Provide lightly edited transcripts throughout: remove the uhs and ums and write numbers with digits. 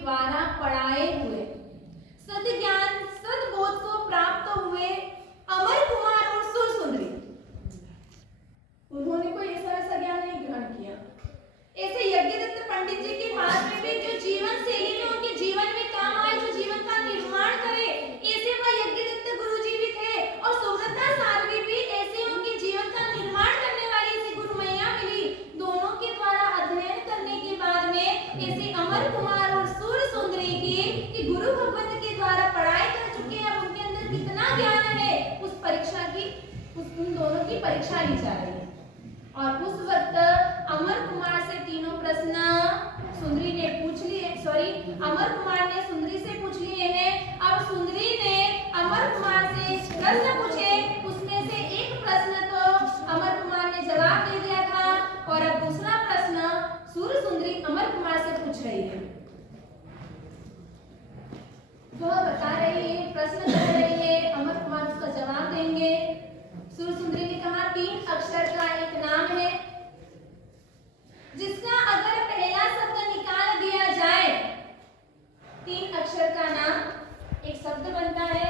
द्वारा पढ़ाए हुए सद्ज्ञान सद्बोध को प्राप्त हुए अमर कुमार और सुरसुंदरी, उन्होंने कोई ऐसा ज्ञान नहीं ग्रहण किया। ऐसे यज्ञदत्त पंडित जी के पास में भी जो जीवन शैली में उनके जीवन में काम आए, जो जीवन का निर्माण करे, ऐसे वह यज्ञदत्त गुरुजी भी थे। और सुभद्रा साध्वी भी ऐसे उनके जीवन का निर्माण करने वाली ऐसी गुरु मैया मिली। दोनों के द्वारा अध्ययन करने के बाद में ऐसे अमर कुमार और सुरसुंदरी की गुरु भगवत के द्वारा पढ़ाई कर चुके हैं। अब उनके अंदर कितना ज्ञान है, उस परीक्षा की उन दोनों की परीक्षा ली जा रही है। और उस वक्त अमर कुमार से तीनों प्रश्न सुंदरी ने पूछ लिए, अमर कुमार ने सुंदरी से पूछ लिए हैं। अब सुंदरी ने अमर कुमार से प्रश्न पूछे, उसमें से एक प्रश्न तो अमर कुमार ने जवाब दे दिया था और अब दूसरा प्रश्न सुरसुंदरी अमर कुमार से पूछ रही है। वह बता रही है, प्रश्न कर रही है, अमर कुमार उसका जवाब देंगे। सुरसुंदरी ने कहा 3 अक्षर का एक नाम है जिसका अगर पहला शब्द निकाल दिया जाए, 3 अक्षर का नाम एक शब्द बनता है,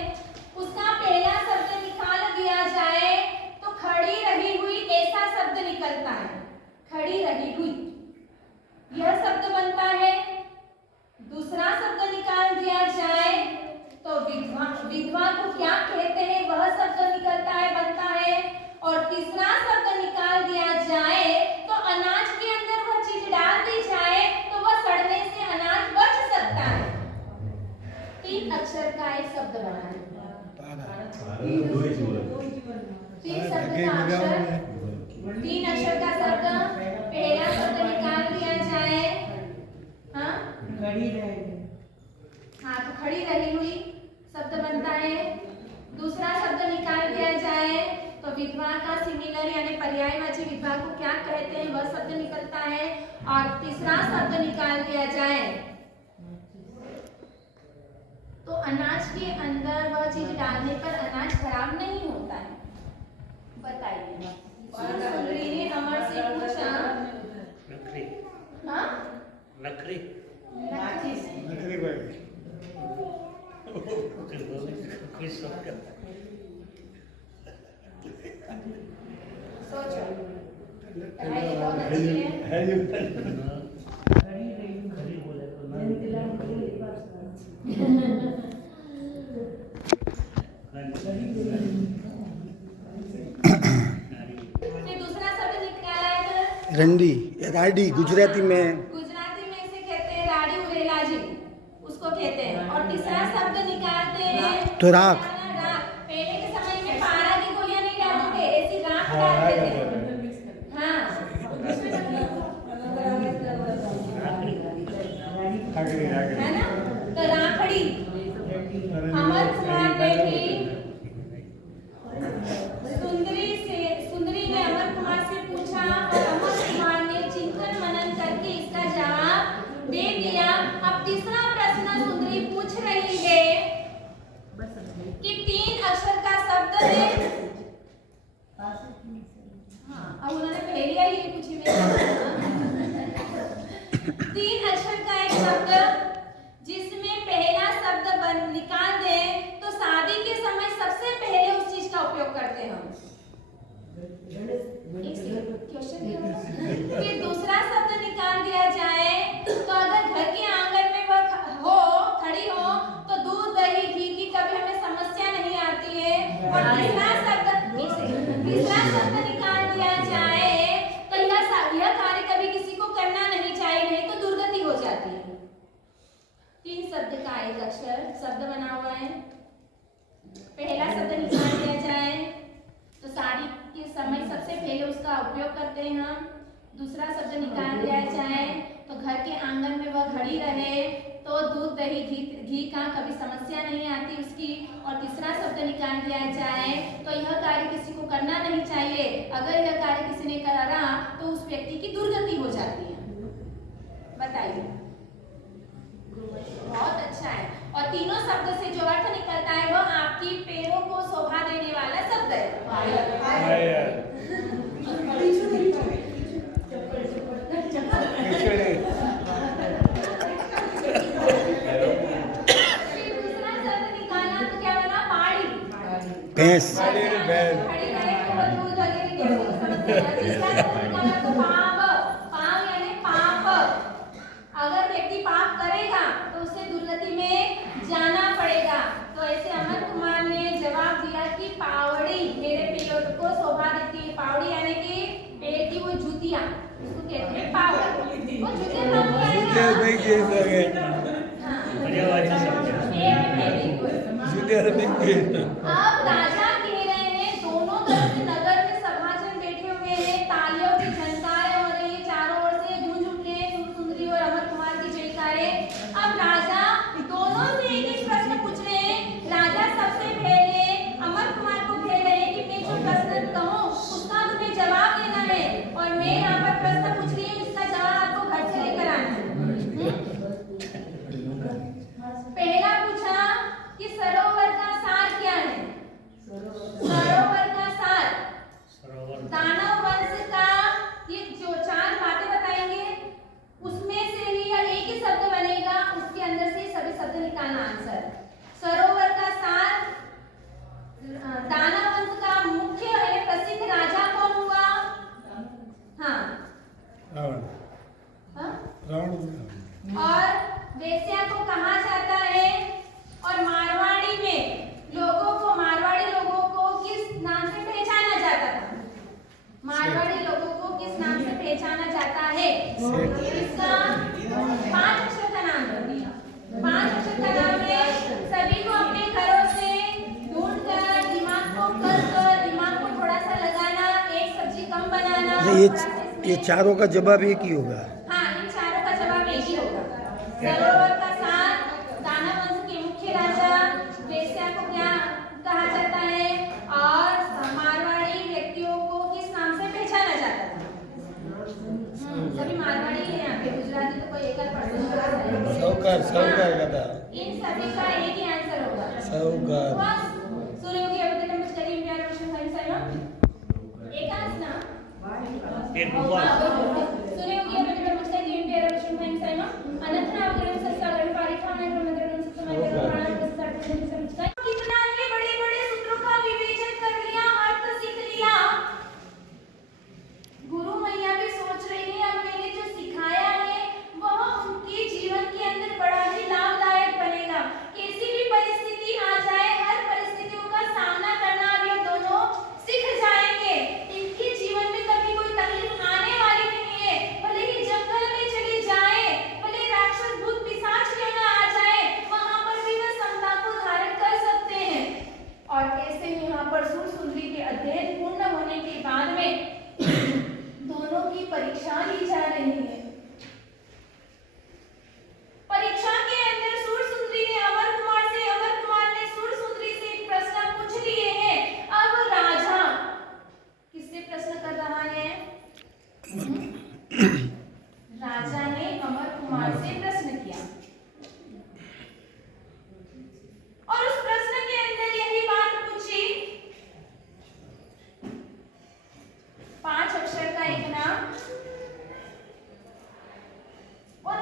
उसका पहला शब्द निकाल दिया जाए तो खड़ी रही हुई ऐसा शब्द निकलता है। खड़ी रही हुई यह शब्द बनता है। दूसरा शब्द निकाल दिया जाए तो विधवा, विधवा को क्या कहते हैं वह शब्द निकलता है, बनता है। और तीसरा शब्द निकाल दिया जाए तो अनाज के अंदर वह चीज डाल दी जाए तो वह सड़ने से अनाज बच सकता है। 3 अक्षर का एक शब्द बना है। 3 शब्द का अक्षर, 3 अक्षर का शब्द, पहला शब्द निकाल दिया जाए, हाँ तो खड़ी रही हुई शब्द बनता है। दूसरा शब्द निकाल दिया जाए तो विधवा का सिमिलर यानी पर्यायवाची विधवा को क्या कहते हैं वह शब्द निकलता है। और तीसरा शब्द निकाल दिया जाए तो अनाज के अंदर वह चीज डालने पर अनाज खराब नहीं होता है। बताइए। सुरसुंदरी ने अमर से पूछा, हाँ नखरी सोचो, पढ़ाई बहुत अच्छी है। दूसरा शब्द निकाला है रंडी राडी गुजराती में इसे कहते हैं राडी उरेलाजी, उसको कहते हैं। और तीसरा शब्द निकालते हैं तो राख। पहले के समय में पारा की गोलियां नहीं डालते, ऐसी राख डालते थे। हाँ है ना, तो राखड़ी। अमर कुमार ने भी सुंदरी ने अमर कुमार से पूछा और अमर कुमार ने चिंतन मनन करके इसका जवाब दे दिया। अब तीसरा प्रश्न सुंदरी पूछ रही है कि 3 अक्षर का शब्द है। हाँ, अब उन्होंने पहले ही पूछी मेरे 3 अक्षर का एक शब्द जिसमें पहला शब्द निकाल दे तो शादी के समय सबसे पहले उस चीज का उपयोग करते हैं हम। फिर दूसरा शब्द निकाल दिया जाए तो अगर घर के आंगन में वह खड़ी हो तो दूध दही घी की कभी हमें समस्या नहीं आती है। और तीसरा शब्द निकाल दिया जाए तो यह कार्य कभी किसी को करना नहीं चाहिए, नहीं तो दुर्गति हो जाती है। 3 शब्द का एक अक्षर शब्द बना हुआ है। पहला शब्द निकाल दिया जाए तो शादी के समय सबसे पहले उसका उपयोग करते हैं हम। दूसरा शब्द निकाल दिया जाए तो घर के आंगन में वह खड़ी रहे तो दूध दही घी का कभी समस्या नहीं आती उसकी। और तीसरा शब्द निकाल दिया जाए तो यह कार्य किसी को करना नहीं चाहिए, अगर यह कार्य किसी ने करा तो उस व्यक्ति की दुर्गति हो जाती है। बताइए। बहुत अच्छा है। और तीनों शब्द से जो अर्थ निकलता है वह आपकी पैरों को शोभा देने वाला शब्द है। भैंस खड़ी रहे केवल दूध वगैरह कैसे तो समझते हैं। तीसरा शब्द निकाला तो पाप। पाप यानी पाप। अगर व्यक्ति पाप करेगा तो उसे दुर्गति में जाना पड़ेगा। तो ऐसे अमर कुमार ने जवाब दिया कि पावड़ी मेरे पेड़ को शोभा देती है। पावड़ी यानी कि पेड़ की वो जूतियां, उसको कहते हैं पावड़ी। वो जूतियां हम अब राजा कह रहे हैं, दोनों तरफ से नगर में सभाजन बैठे हुए हैं, तालियों की झनकारें हो रही है, चारों ओर से गूंज उठे हैं सुंदरी और अमर कुमार की जयकारें। अब राजा दोनों से एक एक प्रश्न पूछ रहे हैं। राजा सबसे पहले अमर कुमार को कह रहे हैं कि मैं जो प्रश्न कहूं उसका तुम्हें जवाब देना है, और मैं यहाँ पर प्रश्न पूछ रही हूँ, इसका जवाब आपको घर से लेकर आना है। पहला पूछा कि सरोवर का सार क्या है? सरोवर का सार दानव वंश का, ये जो चार बातें बताएंगे उसमें से ही या एक ही शब्द बनेगा, उसके अंदर से सभी शब्द निकालना आंसर। सरोवर का सार, दानव वंश का मुख्य है प्रसिद्ध राजा कौन हुआ? हाँ रावण। और वेश्या को कहा जाता है? और मारवाड़ी में मारवाड़ी लोगों को किस नाम से पहचाना जाता था? मारवाड़ी लोगों को किस नाम से पहचाना जाता है? इसका 5 अक्षर का नाम है। 5 अक्षर का नाम है। सभी को अपने घरों से ढूंढकर दिमाग को थोड़ा सा लगाना, एक सब्जी कम बनाना। ये चारों का जवाब एक ही होगा। हाँ, इन चारों का जवाब एक ही होगा। सरोवर का सार, दानव वंश के मुख्य राजा, वेश्या को क्या कहा जाता है, और मारवाड़ी व्यक्तियों को किस नाम से पहचाना जाता था? सभी मारवाड़ी है यहाँ पे, गुजराती तो कोई एक साहूकार का था। इन सभी का एक ही आंसर होगा साहूकार। सूर्योगी अवतरण में करीब प्यार वर्षन भाई साहब एक आंसर सूर्योगी अवतरण में करीब प्यार वर्षन भाई साहब अनंत नाम के सस्ता गण पारिठान है मंदिर में सत्संग में प्राण प्रसाद से समझता है। कितना ये बड़े-बड़े सूत्रों का विवेचन कर लिया, अर्थ सीख लिया। गुरु मैया भी सोच रही है अब मैंने जो सिखाया है वह उनके जीवन के अंदर बड़ा ही लाभदायक बनेगा। कैसी भी परिस्थिति आ जाए, हर परिस्थितियों का सामना करना अब ये दोनों सीख जाएंगे। इनके जीवन में कभी कोई तकलीफ आने वाली नहीं है। भले ही जंगल में चले जाए, भले राक्षस भूत पिशाच क्यों ना आ जाए, वहां पर भी वह समता को धारण कर सकते हैं। और ऐसे ही यहाँ पर सुर सुंदरी के अध्ययन पूर्ण होने के बाद में दोनों की परीक्षा ली जा रही है। परीक्षा के अंदर सुर सुंदरी ने अमर कुमार ने सुर सुंदरी से एक प्रश्न पूछ लिए हैं। अब राजा किससे प्रश्न कर रहा है? राजा ने अमर कुमार से प्रश्न किया, और उस प्रश्न के अंदर यही बात पूछी, 5 अक्षर का एक नाम, और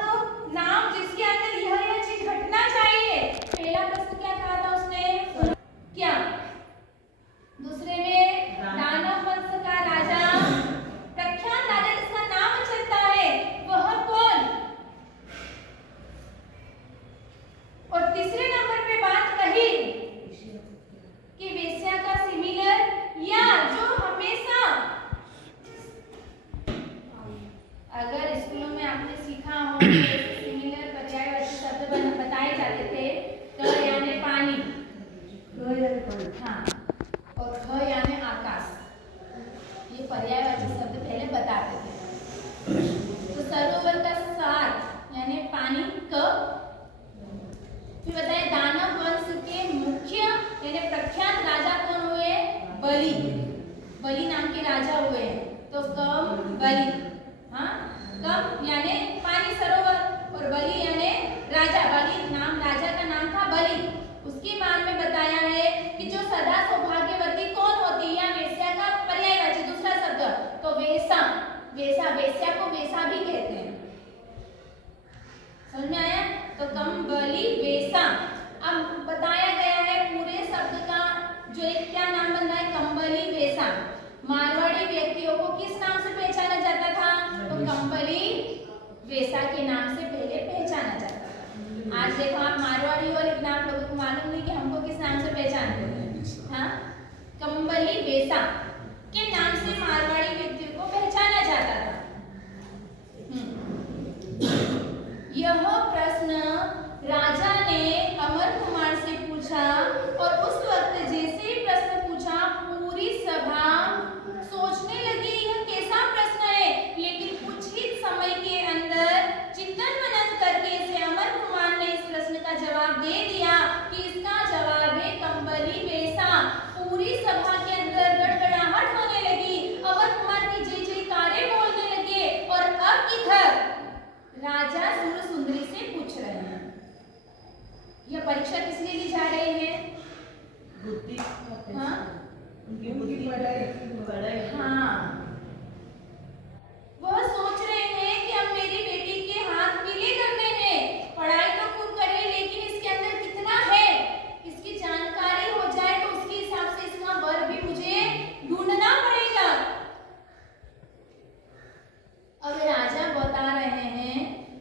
नाम जिसके अंदर यह चीज घटना चाहिए। पहला प्रश्न क्या कहा था उसने? क्या? दूसरे में दानव वंश का राजा, प्रख्यात राजा जिसका नाम चलता है, वह कौन? और तीसरे नंबर पे बात कही कि वेश्या का सिमिलर, या जो हमेशा, अगर स्कूलों में आपने सीखा हो सिमिलर पर्यायवाची शब्द बताए जाते थे। क यानी पानी, हाँ, और ख यानी आकाश, ये पर्यायवाची शब्द पहले बताते थे। तो सरोवर का सार यानी पानी क। फिर बताए दानव वंश के मुख्य यानी प्रख्यात राजा कौन हुए? बलि। बलि नाम के राजा हुए हैं, तो कम बलि, हाँ, कम यानी पानी सरोवर, और बलि यानी राजा। बलि नाम, राजा का नाम था बलि। उसके बाद में बताया है कि जो सदा सौभाग्यवती कौन होती है, या वेश्या का पर्यायवाची दूसरा शब्द, तो वेश्या। वेश्या को वेश्या भी कहते हैं। समझ में आया? तो कम बलि वेश्या। अब बताया गया है पूरे शब्द का जो एक क्या देखो आप मारवाड़ी हो लेकिन आप लोगों को मालूम नहीं कि हमको किस नाम से पहचानते हैं। हाँ, कंबली वेसा के नाम से मारवाड़ी व्यक्तियों को पहचाना जाता था। यह प्रश्न राजा ने अमर कुमार से पूछा और उस वक्त जैसे ही प्रश्न पूछा पूरी सभा सोचने लगी यह कैसा प्रश्न है, लेकिन कुछ ही समय के अंदर चिंतन मनन करके इसे अमर कुमार ने इस प्रश्न का जवाब दे दिया कि इसका जवाब है कंबली वेसा। पूरी सभा के अंदर गड़गड़ाहट होने लगी, अमर कुमार की जय जयकारे बोलने लगे। और अब इधर राजा सूर सुंदरी से पूछ रहे हैं, यह परीक्षा किस लिए ली जा रही है? बुद्धि। हाँ, उनकी बुद्धि बढ़ाई। हाँ, वह सोच रहे हैं कि अब मेरी बेटी के हाथ पीले करने हैं, पढ़ाई तो खूब करे लेकिन इसके अंदर कितना है इसकी जानकारी हो जाए तो उसके हिसाब से इसका वर भी मुझे ढूंढना पड़ेगा। अब राजा बता रहे हैं,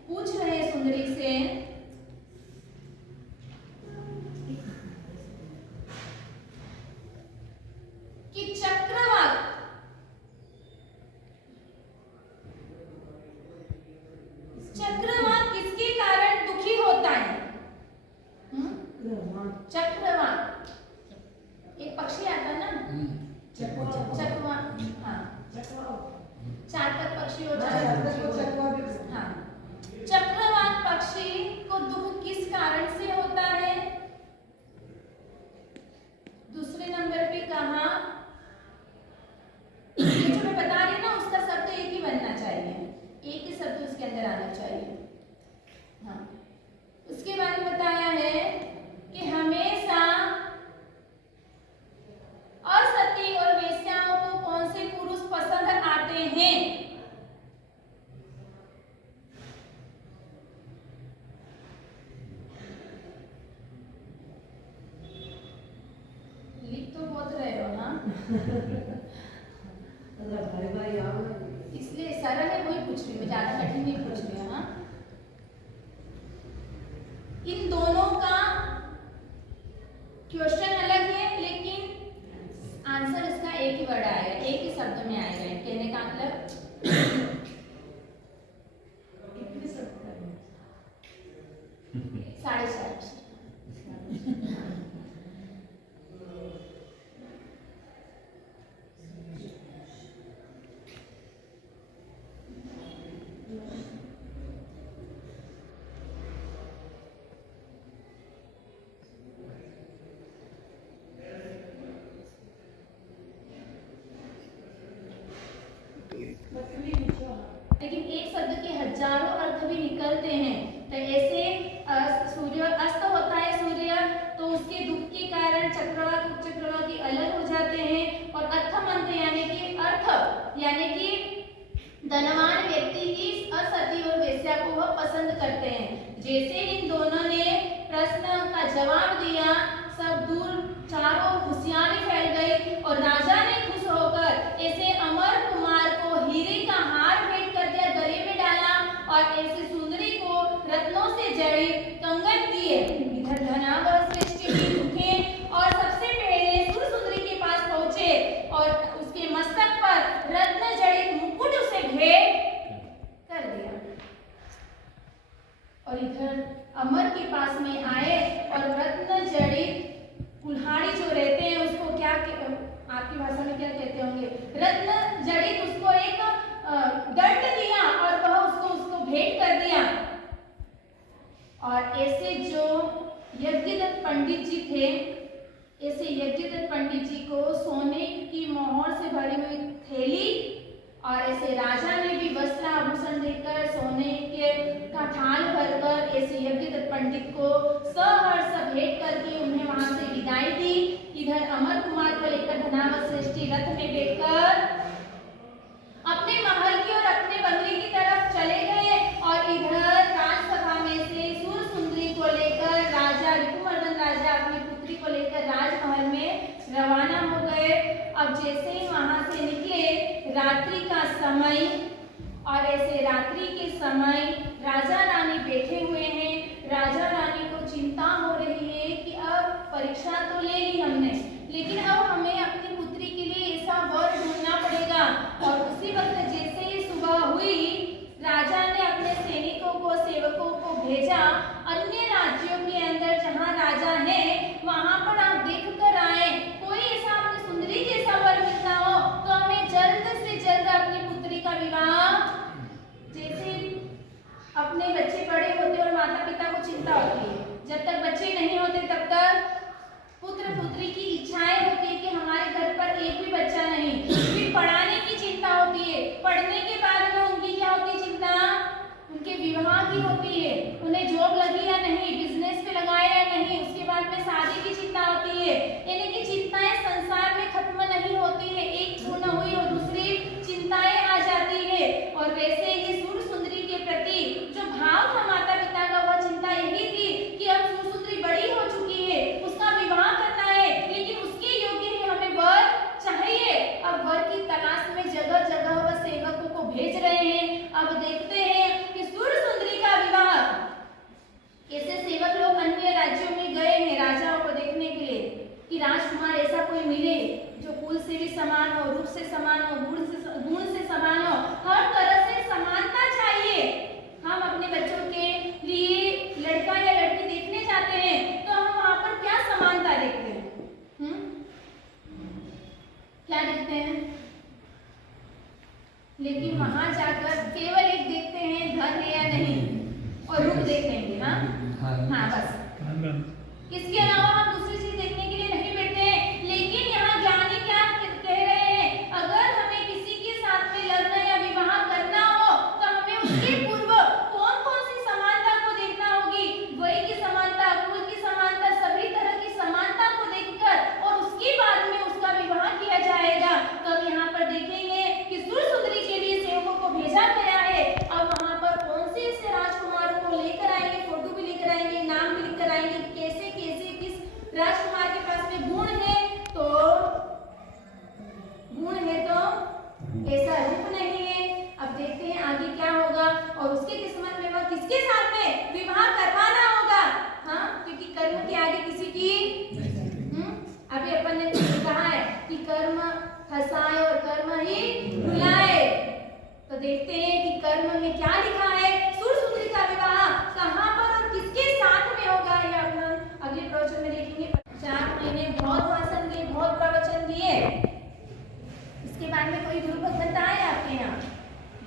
पूछ रहे हैं सुंदरी से कि चक्रवाक किसके कारण दुखी होता है? चक्रवाक एक पक्षी आता है ना, चकवाक। हाँ, चातक पक्षी हो जाता है। हाँ, चक्रवाक पक्षी को दुख किस कारण से होता है? दूसरे नंबर पे कहा, ये जो मैं बता रही हूँ ना उसका शब्द एक ही बनना चाहिए, एक ही शब्द उसके अंदर आना चाहिए। हाँ, उसके बाद बताया है कि हमेशा असती और वेश्याओं को कौन से पुरुष पसंद आते हैं? लिख तो बहुत रहे हो ना, इसलिए सरल है वही पूछ रही हूँ, ज्यादा कठिन नहीं पूछ रही हूँ। हाँ, इन दोनों का क्वेश्चन अलग है लेकिन आंसर इसका एक ही वर्ड आएगा, एक ही शब्द में आएगा। कहने का मतलब साढ़े चार। लेकिन एक शब्द के हजारों अर्थ भी निकलते हैं। तो ऐसे सूर्य अस्त होता है सूर्य, तो उसके दुख के कारण चक्रवाक उपचक्रवाकी अलग हो जाते हैं। और अर्थमंत यानी कि अर्थ यानी कि धनवान व्यक्ति ही असती और वेश्या को वह पसंद करते हैं। जैसे इन दोनों ने प्रश्न का जवाब दिया, सब दूर चारों खुशियारी फैल गई और राजा ने खुश होकर ऐसे अमर कुमार को हीरे का हार भेंट कर दिया, गले में डाला और ऐसे सुंदरी को रत्नों से जड़े कंगन दिए। इधर धनावर श्रेष्ठ भी रुके और सबसे पहले सुर सुंदरी के पास पहुंचे और उसके मस्तक पर रत्न जड़ित मुकुट उसे भेंट कर दिया। और इधर अमर के पास में आए और रत्न जड़ित कुल्हाड़ी जो रहते हैं उसको क्या आपकी भाषा में क्या कहते होंगे, रत्न जड़ित उसको एक दंड दिया और वह उसको भेंट कर दिया। और ऐसे जो यज्ञदत्त पंडित जी थे, ऐसे यज्ञदत्त पंडित जी को सोने की मोहर से भरी हुई थैली और ऐसे राजा ने भी वस्त्र आभूषण देकर सोने के का थाल भरकर ऐसे यज्ञदत्त पंडित को सहर्ष भेंट करके उन्हें वहां से विदाई दी। इधर अमर कुमार को लेकर धनावर श्रेष्ठी रथ में बैठकर अपने महल की और अपने बंगले की तरफ चले गए। और इधर राजसभा में से सूर सुंदरी को लेकर राजा ऋतुमर्दन राजा अपनी पुत्री को लेकर राजमहल में रवाना हो गए। अब जैसे ही वहां से निकले, रात्रि का समय और ऐसे रात्रि के समय राजा रानी बैठे हुए हैं। राजा रानी को भेजा अन्य राज्यों के अंदर जहाँ राजा है वहाँ पर आप देख कर आए, कोई ऐसा आपने सुंदरी जैसा वर मिलता हो तो हमें जल्द से जल्द अपनी पुत्री का विवाह, जैसे अपने बच्चे बड़े होते और माता पिता को चिंता होती है, जब तक बच्चे नहीं होते तब तक पुत्र पुत्री की इच्छाएं होती है कि हमारे घर पर एक भी बच्चा नहीं, फिर पढ़ाने की चिंता होती है, पढ़ने के बाद में उनकी क्या होती है चिंता, उनके विवाह की होती है, उन्हें जॉब लगी या नहीं, बिजनेस पे लगाए या नहीं, उसके बाद में शादी की चिंता होती है। यानी कि चिंताएं संसार में खत्म नहीं होती है, एक पूर्ण हुई और दूसरी चिंताएं आ जाती है। और वैसे ये सुर सुंदरी के प्रति जो भाव था माता पिता का, वह चिंता यही थी कि अब सुर सुंदरी बड़ी हो चुकी है, उसका विवाह करना है, लेकिन उसके योग्य ही हमें वर चाहिए। अब वर की तलाश में जगह जगह वह सेवकों को भेज रहे हैं। अब देखते हैं कि सुर सुंदरी का विवाह, ऐसे सेवक लोग अन्य राज्यों में गए हैं राजाओं को देखने के लिए कि राजकुमार ऐसा कोई मिले जो कुल से भी समान हो, रूप से समान हो, गुण से समान हो, हर तरह से समानता चाहिए। हम अपने बच्चों के लिए लड़का या लड़की देखने जाते हैं तो हम वहाँ पर क्या समानता देखते हैं? क्या देखते हैं? लेकिन वहां जाकर केवल एक देखते हैं, धन है या नहीं, और रूप देख लेंगे। हाँ बस, इसके अलावा हम दूसरी चीज देखने के लिए नहीं बैठते हैं। लेकिन यहाँ ज्ञानी क्या कह रहे हैं, अगर हमें किसी के साथ में लग्न या विवाह करना हो तो हमें उसके पूर्व कौन कौन सी समानता को देखना होगी, वय की समानता, कुल की समानता, सभी तरह की समानता को देखकर और उसके बाद में उसका विवाह किया जाएगा। तब यहाँ पर देखेंगे कि सुर सुंदरी के लिए सेवकों को भेजा गया है। अब वहाँ पर कौन से ऐसे राजकुमारों को लेकर आएंगे, फोटो भी लेकर आएंगे, नाम भी लेकर आएंगे, कैसे कैसे किस राजकुमार के पास में गुण है तो ऐसा रूप नहीं है। अब देखते हैं आगे क्या होगा और उसके किस्मत में वह किसके साथ में विवाह करवाना होगा। हाँ, क्योंकि कर्म के आगे किसी की अभी अपन ने कहा है कि कर्म हंसाए और कर्म ही रुलाए। तो देखते हैं कि कर्म में क्या लिखा है, सुर सुंदरी का विवाह कहाँ पर और किसके साथ में होगा, ये अपन अगले प्रवचन में देखेंगे। 4 महीने बहुत भाषण दिए, बहुत प्रवचन दिए, इसके बाद में कोई गुरु भक्त आए आपके यहाँ,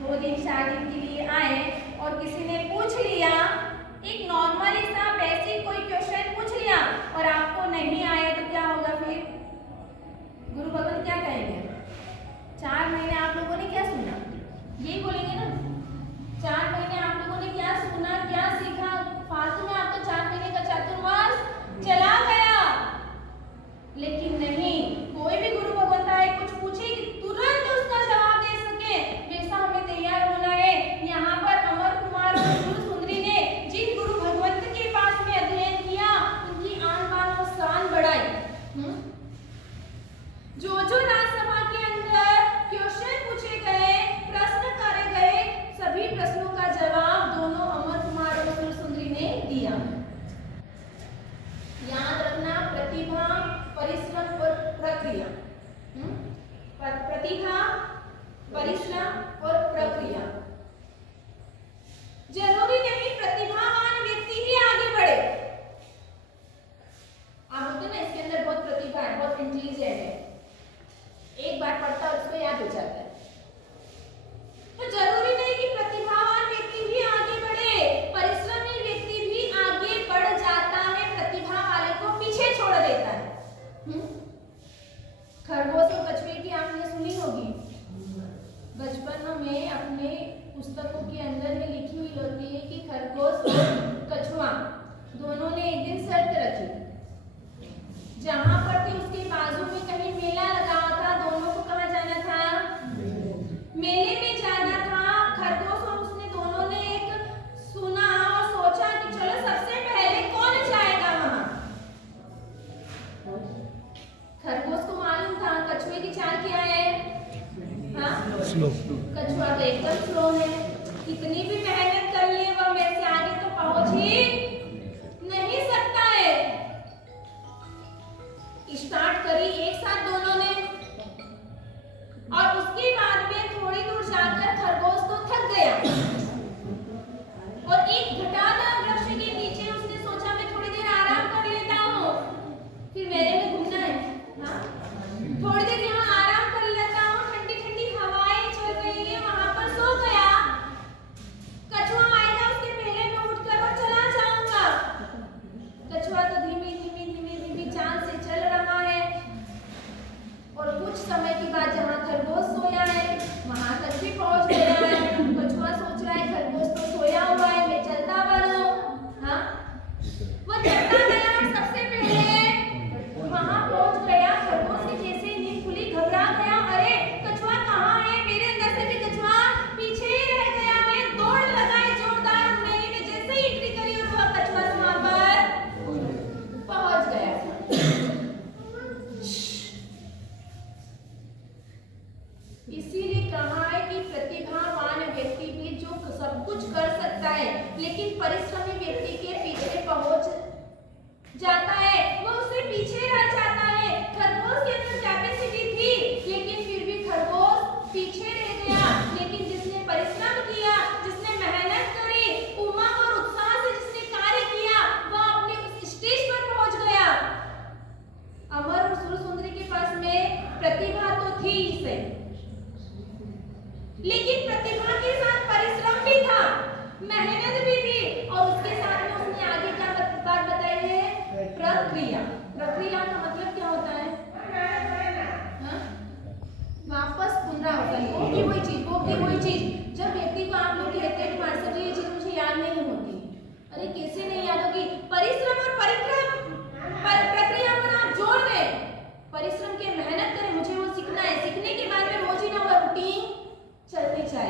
2 दिन 4 दिन के लिए आए और किसी ने पूछ लिया, एक नॉर्मली सा बेसिक कोई क्वेश्चन पूछ लिया और आपको नहीं आया तो क्या होगा फिर? गुरु भगवान क्या कहेंगे? 4 महीने आप लोगों ने क्या सुना, यही बोलेंगे ना। 4 महीने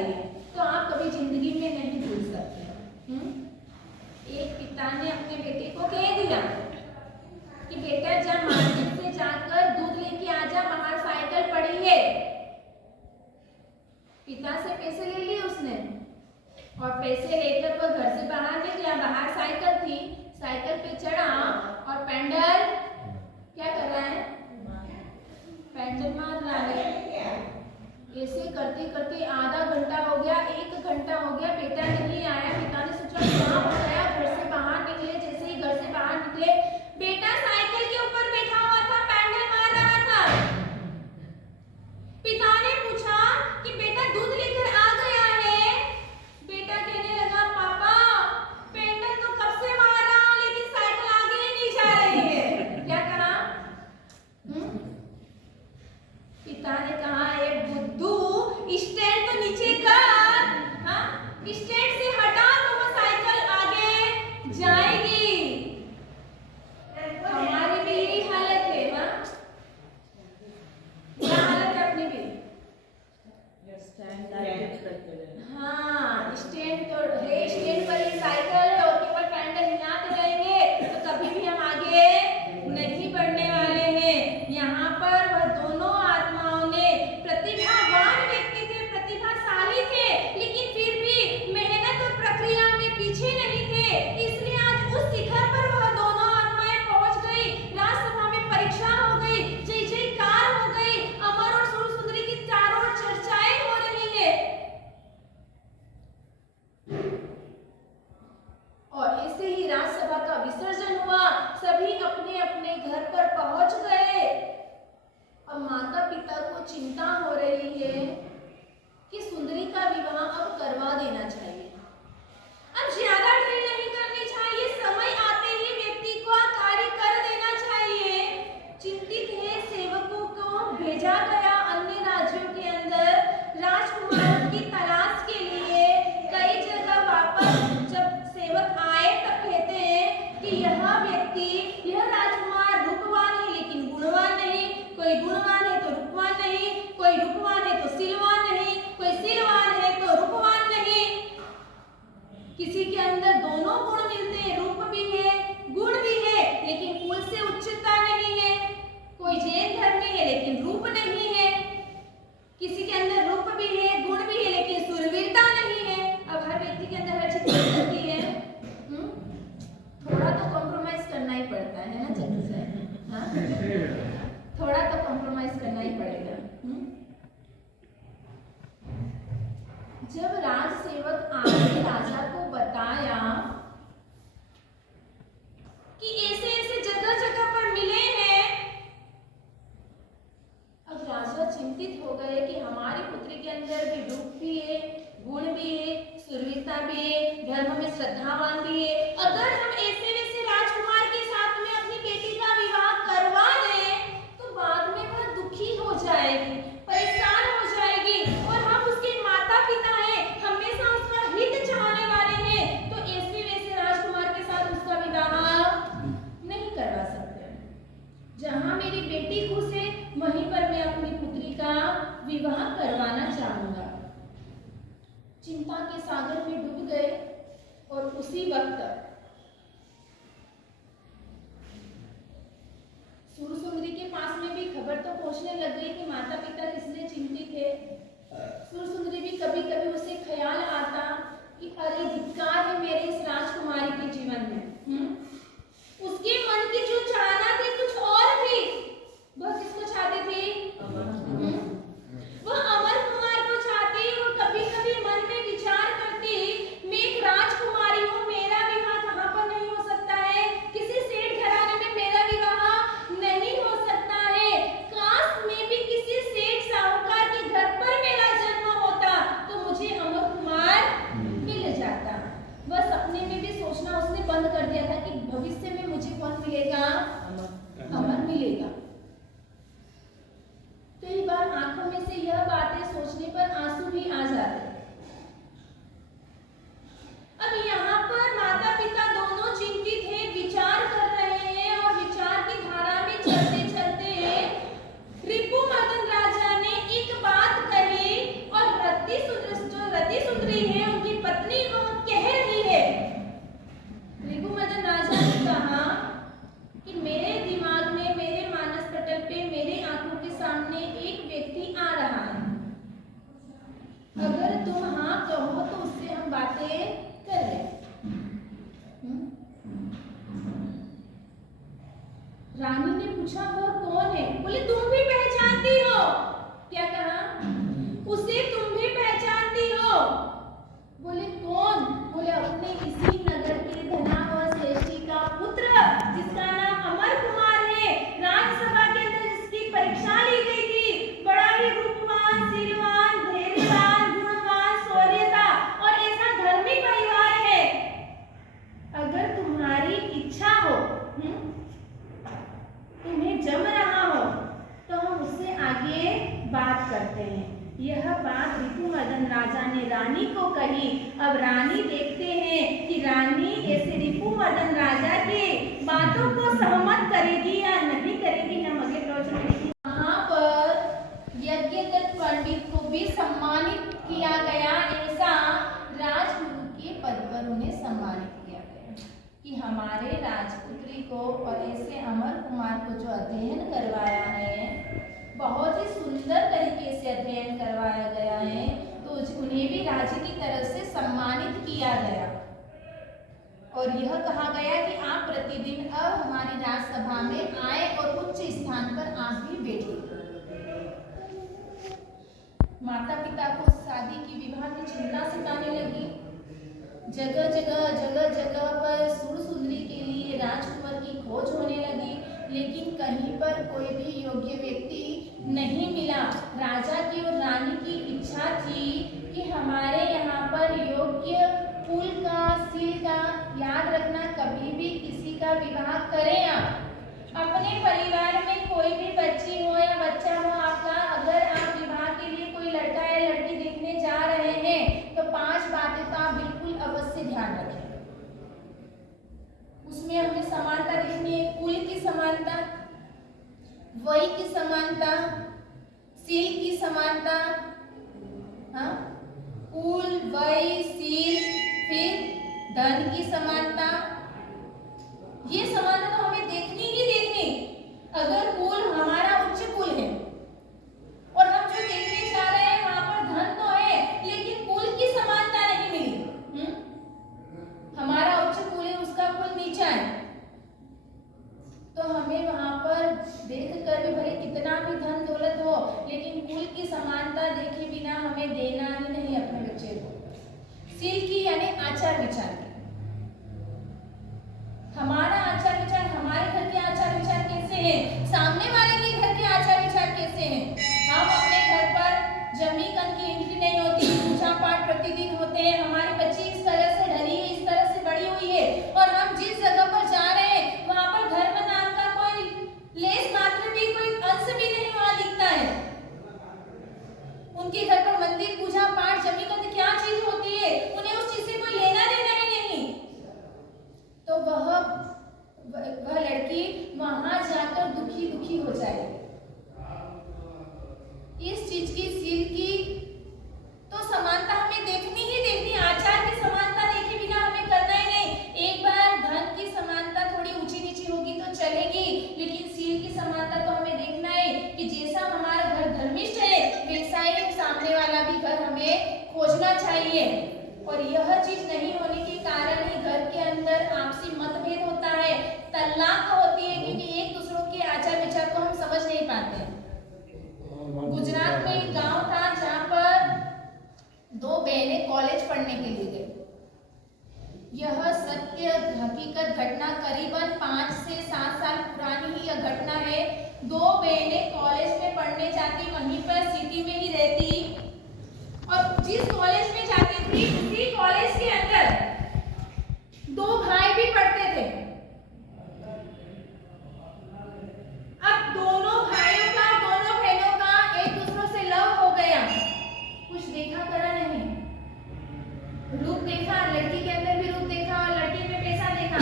चाहिए तो आप कभी जिंदगी में नहीं भूल सकते। एक पिता ने अपने बेटे को कह दिया कि बेटा जा मार्केट से जाकर दूध लेके आजा, बाहर साइकिल पड़ी है। पिता से पैसे ले लिए उसने और पैसे लेकर वो घर से बाहर निकला। बाहर साइकिल थी, साइकिल पे चढ़ा और पैडल क्या कर रहा है, पैडल मार रहा है। ऐसे करते करते आधा घंटा हो गया, 1 घंटा हो गया, बेटा नहीं आया। पिता ने सोचा क्या हो गया, घर से बाहर निकले। जैसे ही घर से बाहर निकले, बेटा साइकिल के ऊपर बैठा हुआ था, पैडल मार रहा था। पिता ने पूछा कि बेटा दूध लेकर आ गया है। बेटा कहने लगा पापा पैडल तो कब से मार रहा हूं लेकिन साइकिल आगे ही नहीं जा रही है। क्या कहा? पिता ने कहा ए बुद्धू, स्टैंड तो नीचे कर, हाँ स्टैंड से हटा तो वो साइकिल आगे जाएगी। हमारी भी यही हालत है, हाँ क्या हालत है अपनी भी? हाँ स्टैंड तो है, स्टैंड पर ये साइकिल है और केवल पैडल हिलाते रहेंगे तो कभी भी हम आगे नहीं बढ़ने वाले हैं। यहाँ पर वह दोनों आत्माओं ने प्रतिभावान व्यक्ति थे, प्रतिभाशाली थे, लेकिन फिर भी मेहनत और प्रक्रिया में पीछे नहीं थे। इसलिए आज उस शिखर पर वह दोनों आत्माएं पहुंच गई। राजसभा में परीक्षा हो गई, जय जयकार हो गई, अमर और सूर सुंदरी की चारों ओर चर्चाएं हो रही है। और ऐसे ही राजसभा का विसर्जन हुआ, सभी अपने अपने घर पर पहुंच गए। अब माता पिता को चिंता हो रही है कि सुंदरी का विवाह अब करवा देना चाहिए, अब ज्यादा देर नहीं करनी चाहिए, समय आते ही व्यक्ति को कार्य कर देना चाहिए। चिंतित है, सेवकों को भेजा गया अन्य राज्यों के अंदर राजकुमारों की तलाश के लिए। कई जगह वापस जब सेवक आए तब कहते हैं कि यह व्यक्ति, यह राजकुमार रूपवान है लेकिन गुणवान नहीं, कोई गुणवान है तो रूपवान नहीं, कोई रूपवान है तो सिलवान नहीं, कोई सिलवान है तो रूपवान नहीं। किसी के अंदर दोनों गुण मिलते हैं, रूप भी है गुण भी है, लेकिन कुल से उच्चता नहीं है। कोई जैन धर्म में है लेकिन रूप नहीं है, किसी के अंदर रूप भी है गुण भी है लेकिन सुरवीरता नहीं है। अब हर व्यक्ति के अंदर हर चीज मिल सकती है, थोड़ा तो कॉम्प्रोमाइज करना ही पड़ता है ना चंद्र से, हाँ थोड़ा तो कॉम्प्रोमाइज करना ही पड़ेगा। जब राज सेवक आके राजा को बताया कि ऐसे ऐसे जगह जगह पर मिले हैं, अब राजा चिंतित हो गए कि हमारी पुत्री के अंदर भी रूप भी है, गुण भी है, सुरवीरता भी है, धर्म में श्रद्धावान भी है। अगर हम ऐसे वैसे राजकुमार के साथ में अपनी बेटी का विवाह करवा दें रानी ने पूछा वह कौन है? बोले तुम भी पहचानती हो? क्या कहा? उसे तुम भी पहचानती हो? बोले कौन? बोले अपने इसी नगर के धनावश श्रेष्ठी का पुत्र जिसका नाम अमर कुमार है, राज्यसभा के अंदर जिसकी परीक्षा ली गई थी, बड़ा ही रूपवान, शीलवान, धैर्यवान, गुणवान, शौर्यता और ऐसा धर्मी परिवार है। अगर तुम्हारी इच्छा हो, तुम्हें जम रहा हो, तो हम उससे आगे बात करते हैं। यह बात रिपुमदन राजा ने रानी को कही। अब रानी देखते हैं कि रानी ऐसे रिपुमदन राजा के बातों को सहमत करेगी या नहीं करेगी। हम अगले प्रवचन में देखेंगे। वहाँ पर यज्ञदत्त पंडित को भी सम्मानित किया गया। ऐसा राजगुरु के पद पर उन्हें सम्मानित किया गया कि हमारे राजपुत्री को और ऐसे अमर कुमार को जो अध्ययन करवाया है, बहुत ही सुंदर तरीके से अध्ययन करवाया गया है, तो उन्हें भी राज्य की तरफ से सम्मानित किया गया। और यह कहा गया कि आप प्रतिदिन अब हमारी राजसभा में आए और उच्च स्थान पर आप भी बैठे। माता पिता को शादी की विवाह की चिंता सताने लगी। जगह जगह पर सुरसुंदरी के लिए राजकुमार की खोज होने लगी, लेकिन कहीं पर कोई भी योग्य व्यक्ति नहीं मिला। राजा की और रानी की इच्छा थी कि हमारे यहाँ पर योग्य कुल का, शील का याद रखना, कभी भी किसी का विवाह करें आप। अपने परिवार में कोई भी बच्ची हो या बच्चा हो आपका, अगर आप विवाह के लिए कोई लड़का या लड़की देखने जा रहे हैं, तो 5 बातें तो आप बिल्कुल अवश्य ध्यान रखें। उसमें हमें समानता देखनी है, कुल की समानता, वय की समानता, शील की समानता, हाँ, कुल, वय, शील, फिर धन की समानता। ये समानता तो हमें देखनी ही देखनी। अगर कुल हमारा उच्च कुल है और हम जो देखने जा रहे हैं वहां पर धन तो है, लेकिन कुल की समानता नहीं मिली। हमारा उच्च कुल है, उसका कुल नीचा है, तो हमें वहां पर देख कर भी भले कितना भी धन दौलत हो, लेकिन कुल की समानता देखे बिना हमें देना ही नहीं अपने बच्चे को। शील की यानी आचार विचार की, हमारा आचार विचार, हमारे घर के आचार विचार कैसे हैं, सामने वाले के घर के आचार विचार कैसे हैं। हम अपने घर पर जमी कन की एंट्री नहीं होती, पूजा पाठ प्रतिदिन होते हैं, हमारी बच्ची इस तरह से ढली है, इस तरह से बड़ी हुई है, और हम जिस जगह पर जा रहे हैं वहां पर धर्म नाम का कोई लेस मात्र भी, कोई अंश भी नहीं वहां दिखता है। उनके घर पर मंदिर, पूजा पाठ, जमी कन क्या चीज होती है, उन्हें उस चीज से कोई लेना देना ही नहीं। तो वह लड़की वहां जाकर दुखी हो जाएगी। इस चीज की, शील की तो समानता हमें देखनी ही देखनी। आचार की समानता देखे बिना हमें करना ही नहीं। एक बार धन की समानता थोड़ी ऊंची नीची होगी तो चलेगी, लेकिन शील की समानता तो हमें देखना है कि जैसा हमारा घर धर्मिष्ठ है, वैसा ही सामने वाला भी घर हमें खोजना चाहिए। और यह चीज नहीं होने के कारण ही घर के अंदर आपसी मतभेद होता है, तलाक होती है, क्योंकि एक दूसरों के आचार विचार को हम समझ नहीं पाते। गुजरात में एक गांव था जहां पर 2 बहनें कॉलेज पढ़ने के लिए गई। यह सत्य हकीकत घटना करीबन 5 से 7 साल पुरानी ही यह घटना है। 2 बहनें कॉलेज में पढ़ने जाती, वहीं पर सिटी में ही रहती, और जिस कॉलेज में जाती थी उसी कॉलेज के अंदर 2 भाई भी पढ़ते थे। अब दोनों भाइयों का, दोनों बहनों का एक दूसरों से लव हो गया। कुछ देखा करा नहीं, रूप देखा, लड़की के अंदर भी रूप देखा और लड़के में पैसा देखा।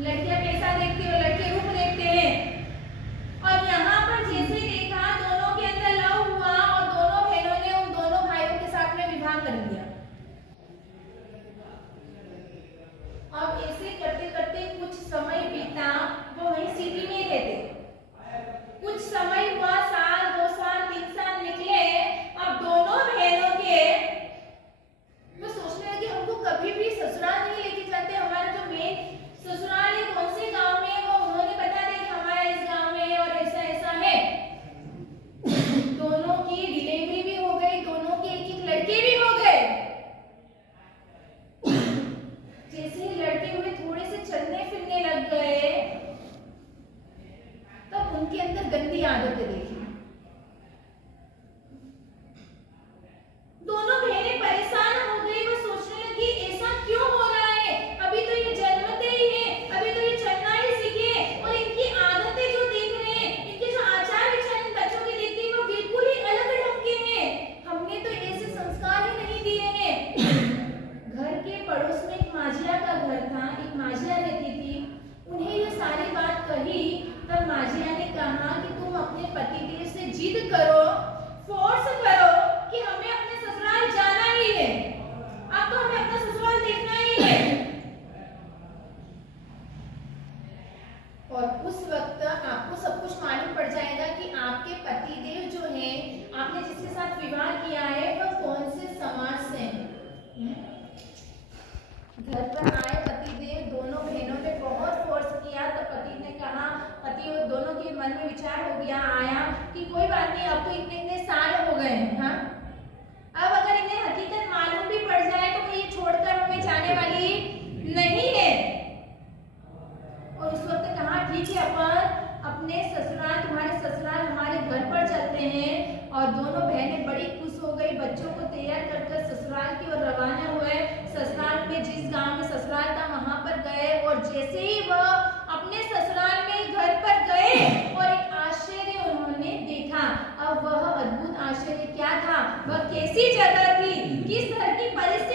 लड़कियां पैसा देखती और लड़के रूप देखते हैं। और यहाँ पर जैसे देखा दोनों के अंदर लव हुआ और दोनों बहनों ने उन दोनों भाइयों के साथ में विवाह कर लिया। अब ऐसे करते करते और उस वक्त आपको सब कुछ मालूम पड़ जाएगा कि आपके पतिदेव जो हैं, आपने जिसके साथ विवाह किया है वह कौन से समाज से हैं। घर पर आए पतिदेव, दोनों बहनों ने बहुत फोर्स किया तो पति ने कहा, पति और दोनों के मन में विचार हो गया आया कि कोई बात नहीं, अब तो इतने इतने साल हो गए हैं, हाँ अब अगर इन्हें हकीकत मालूम भी पड़ जाए तो कोई छोड़कर हमें जाने वाली नहीं है। और उस वक्त कहा ठीक है, अपन अपने ससुराल, तुम्हारे ससुराल हमारे घर पर चलते हैं। और दोनों बहनें बड़ी खुश हो गई, बच्चों को तैयार कर ससुराल की ओर रवाना हुए। ससुराल में जिस गांव में ससुराल था वहां पर गए और जैसे ही वह अपने ससुराल में घर पर गए और एक आश्चर्य उन्होंने देखा। अब वह अद्भुत आश्चर्य क्या था, वह कैसी जगह थी, किस तरह की परिस्थिति